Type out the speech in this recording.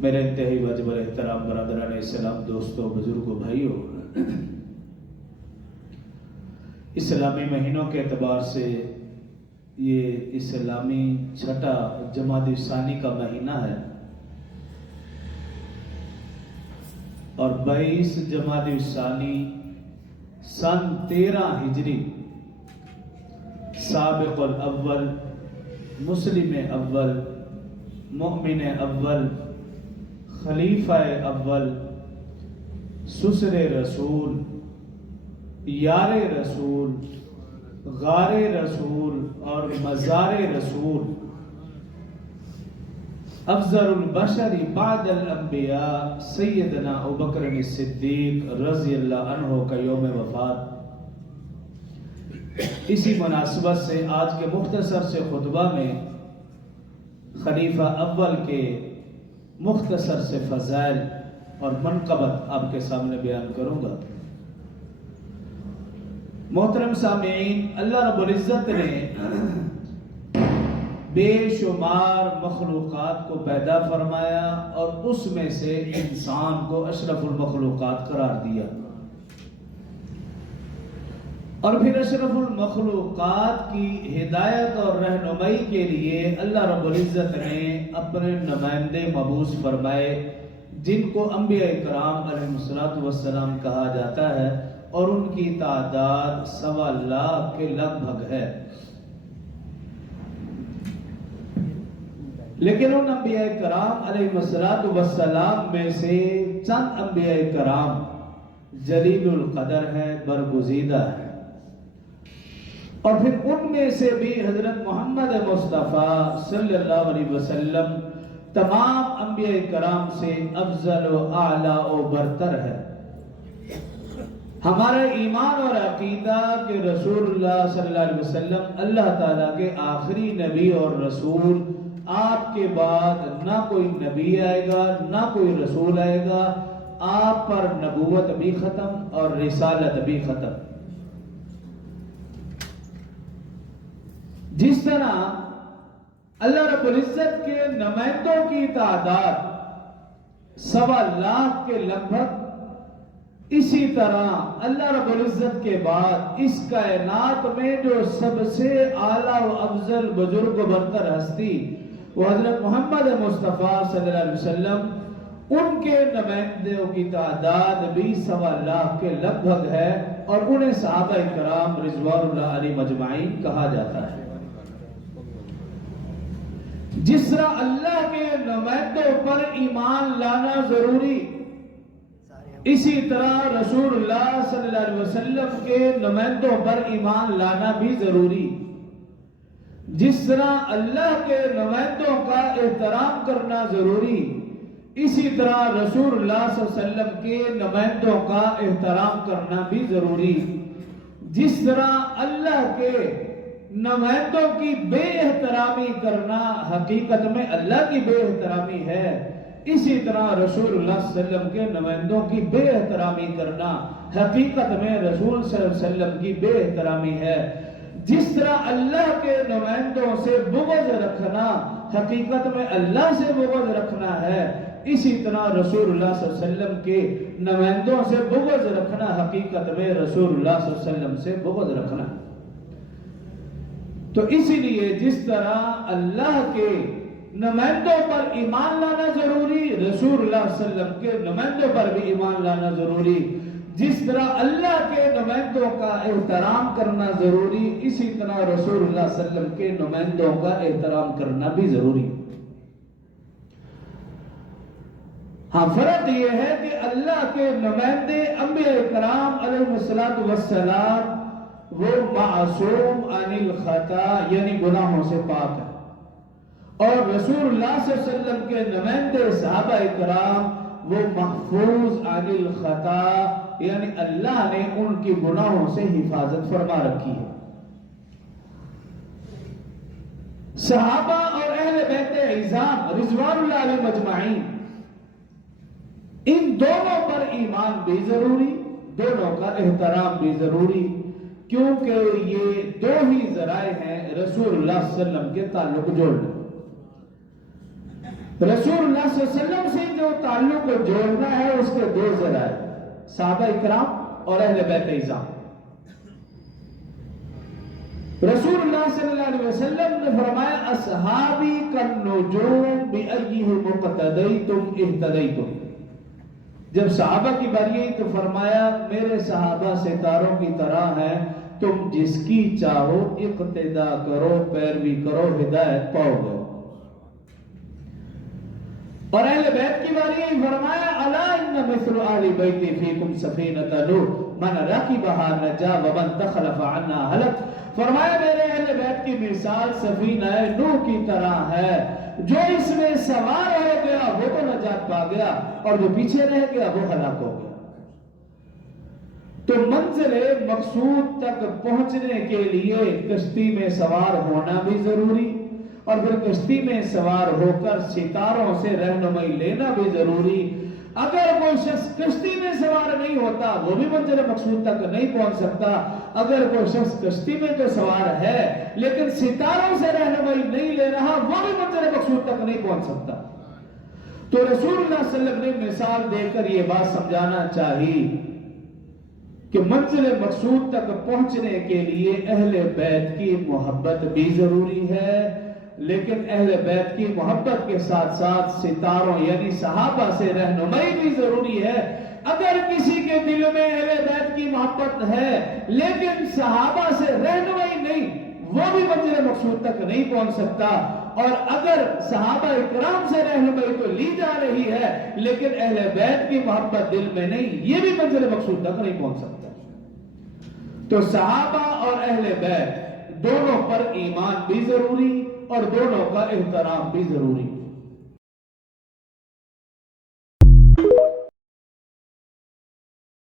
میرے انتہائی واجب احترام برادران اسلام، دوستوں، بزرگوں، بھائیوں، اسلامی مہینوں کے اعتبار سے یہ اسلامی چھٹا جمادی ثانی کا مہینہ ہے اور 22 جمادی ثانی سن 13 ہجری، سابق الاول، مسلم اول، مؤمن اول، خلیفہ اول، سسر رسول، یار رسول، غار رسول اور مزار رسول، افضل البشر بعد الانبیاء سیدنا ابوبکر الصدیق رضی اللہ عنہ کا یوم وفات۔ اسی مناسبت سے آج کے مختصر سے خطبہ میں خلیفہ اول کے مختصر سے فضائل اور منقبت آپ کے سامنے بیان کروں گا۔ محترم سامعین، اللہ رب العزت نے بے شمار مخلوقات کو پیدا فرمایا اور اس میں سے انسان کو اشرف المخلوقات قرار دیا، اور پھر اشرف المخلوقات کی ہدایت اور رہنمائی کے لیے اللہ رب العزت نے اپنے نمائندے مبعوث فرمائے، جن کو انبیاء کرام علیہ السلام کہا جاتا ہے، اور ان کی تعداد 1.25 لاکھ کے لگ بھگ ہے۔ لیکن ان انبیاء کرام علیہ السلام میں سے چند انبیاء کرام جلیل القدر ہے، برگزیدہ ہے، اور پھر ان میں سے بھی حضرت محمد مصطفیٰ صلی اللہ علیہ وسلم تمام انبیاء کرام سے افضل و اعلیٰ و برتر ہے۔ ہمارا ایمان اور عقیدہ کہ رسول اللہ صلی اللہ علیہ وسلم اللہ تعالیٰ کے آخری نبی اور رسول، آپ کے بعد نہ کوئی نبی آئے گا نہ کوئی رسول آئے گا، آپ پر نبوت بھی ختم اور رسالت بھی ختم۔ جس طرح اللہ رب العزت کے نمائندوں کی تعداد 1.25 لاکھ کے لگ بھگ، اسی طرح اللہ رب العزت کے بعد اس کائنات میں جو سب سے اعلیٰ و افضل بزرگ و برتر ہستی وہ حضرت محمد مصطفیٰ صلی اللہ علیہ وسلم، ان کے نمائندوں کی تعداد بھی 1.25 لاکھ کے لگ بھگ ہے، اور انہیں صحابہ کرام رضوان اللہ علیہ مجمعین کہا جاتا ہے۔ جس طرح اللہ کے نمائندوں پر ایمان لانا ضروری، اسی طرح رسول اللہ صلی اللہ علیہ وسلم کے نمائندوں پر ایمان لانا بھی ضروری۔ جس طرح اللہ کے نمائندوں کا احترام کرنا ضروری، اسی طرح رسول اللہ صلی اللہ علیہ وسلم کے نمائندوں کا احترام کرنا بھی ضروری۔ جس طرح اللہ کے نمائندوں کی بے احترامی کرنا حقیقت میں اللہ کی بے احترامی ہے، اسی طرح رسول اللہ صلی اللہ علیہ وسلم کے نمائندوں کی بے احترامی کرنا حقیقت میں رسول صلی اللہ علیہ وسلم کی بے احترامی ہے۔ جس طرح اللہ کے نمائندوں سے بغض رکھنا حقیقت میں اللہ سے بغض رکھنا ہے، اسی طرح رسول اللہ صلی اللہ علیہ وسلم کے نمائندوں سے بغض رکھنا حقیقت میں رسول اللہ صلی اللہ علیہ وسلم سے بغض رکھنا۔ تو اسی لیے جس طرح اللہ کے نمائندوں پر ایمان لانا ضروری، رسول اللہ صلی اللہ علیہ وسلم کے نمائندوں پر بھی ایمان لانا ضروری۔ جس طرح اللہ کے نمائندوں کا احترام کرنا ضروری، اسی طرح رسول اللہ صلی اللہ علیہ وسلم کے نمائندوں کا احترام کرنا بھی ضروری۔ ہاں، فرق یہ ہے کہ اللہ کے نمائندے انبیاء کرام علیہ السلام وہ معصوم عن الخطا یعنی گناہوں سے پاک ہے، اور رسول اللہ صلی اللہ علیہ وسلم کے نمائندے صحابہ کرام وہ محفوظ عن الخطا یعنی اللہ نے ان کی گناہوں سے حفاظت فرما رکھی ہے۔ صحابہ اور اہل بیت عظام رضوان اللہ علیہ مجمعین، ان دونوں پر ایمان بھی ضروری، دونوں کا احترام بھی ضروری، کیونکہ یہ دو ہی ذرائع ہیں رسول اللہ صلی اللہ علیہ وسلم کے تعلق جوڑنے۔ رسول اللہ صلی اللہ علیہ وسلم سے جو تعلق کو جوڑنا ہے اس کے دو ذرائع، صحابہ اکرام اور اہل بیت اعظام۔ رسول اللہ صلی اللہ علیہ وسلم نے فرمایا اصحابی کالنجوم بأیہم اقتدیتم اہتدیتم۔ جب صحابہ کی باری آئی تو فرمایا میرے صحابہ ستاروں کی طرح ہیں، تم جس کی چاہو اقتدا کرو، پیروی کرو، ہدایت پاؤ گے۔ اور اہل بیت کی باری آئی فرمایا الا ان مثل اہل بیت فیکم سفینۃ نوح من رکبها نجا ومن تخلف عنها ہلک۔ فرمایا میرے اہل بیت کی مثال سفینہ نوح کی طرح ہے، جو اس میں سوار ہو گیا وہ تو نجات پا گیا اور جو پیچھے رہ گیا وہ ہلاک ہو گیا۔ تو منزل مقصود تک پہنچنے کے لیے کشتی میں سوار ہونا بھی ضروری، اور پھر کشتی میں سوار ہو کر ستاروں سے رہنمائی لینا بھی ضروری۔ اگر کوئی شخص کشتی میں سوار نہیں ہوتا وہ بھی منزل مقصود تک نہیں پہنچ سکتا۔ اگر کوئی شخص کشتی میں تو سوار ہے لیکن ستاروں سے رہنمائی نہیں لے رہا وہ بھی منزل مقصود تک نہیں پہنچ سکتا۔ تو رسول اللہ صلی اللہ علیہ وسلم نے مثال دے کر یہ بات سمجھانا چاہی کہ منزل مقصود تک پہنچنے کے لیے اہل بیت کی محبت بھی ضروری ہے، لیکن اہل بیت کی محبت کے ساتھ ساتھ ستاروں یعنی صحابہ سے رہنمائی بھی ضروری ہے۔ اگر کسی کے دل میں اہل بیت کی محبت ہے لیکن صحابہ سے رہنمائی نہیں، وہ بھی منزل مقصود تک نہیں پہنچ سکتا۔ اور اگر صحابہ اکرام سے رہنمائی تو لی جا رہی ہے لیکن اہل بیت کی محبت دل میں نہیں، یہ بھی منزل مقصود تک نہیں پہنچ سکتا۔ تو صحابہ اور اہل بیت دونوں پر ایمان بھی ضروری اور دونوں کا احترام بھی ضروری۔